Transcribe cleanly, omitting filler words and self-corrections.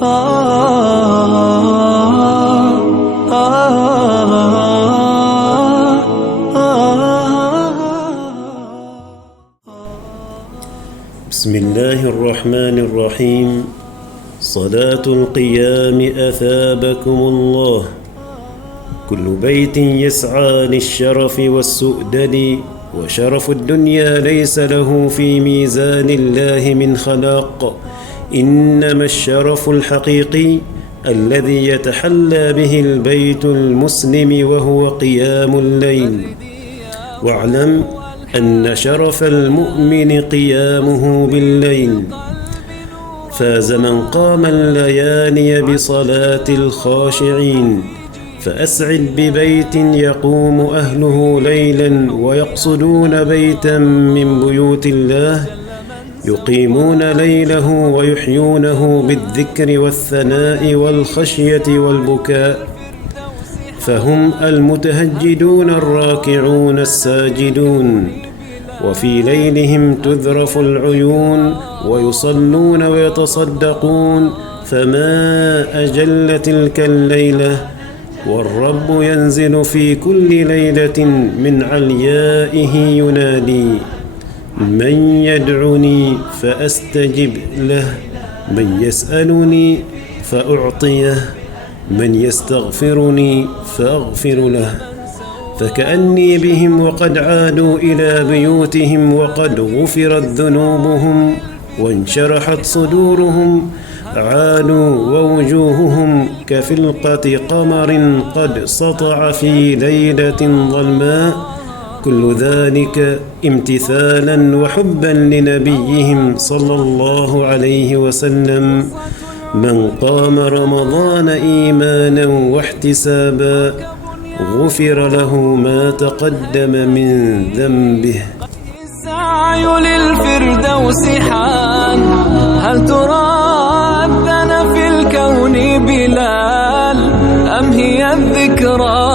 بسم الله الرحمن الرحيم. صلاة القيام أثابكم الله. كل بيت يسعى للشرف والسؤدد، وشرف الدنيا ليس له في ميزان الله من خلاق، إنما الشرف الحقيقي الذي يتحلى به البيت المسلم وهو قيام الليل. واعلم أن شرف المؤمن قيامه بالليل. فاز من قام الليالي بصلاة الخاشعين. فأسعد ببيت يقوم أهله ليلا ويقصدون بيتا من بيوت الله، يقيمون ليله ويحيونه بالذكر والثناء والخشية والبكاء، فهم المتهجدون الراكعون الساجدون، وفي ليلهم تذرف العيون، ويصلون ويتصدقون، فما أجل تلك الليلة. والرب ينزل في كل ليلة من عليائه ينادي: من يدعني فأستجب له، من يسألني فأعطيه، من يستغفرني فأغفر له. فكأني بهم وقد عادوا إلى بيوتهم وقد غفرت ذنوبهم وانشرحت صدورهم، عادوا ووجوههم كفلقة قمر قد سطع في ليلة ظلماء. كل ذلك امتثالا وحبا لنبيهم صلى الله عليه وسلم. من قام رمضان إيمانا واحتسابا غفر له ما تقدم من ذنبه. السعي للفردوس حان، هل ترى أذن في الكون بلال، أم هي الذكرى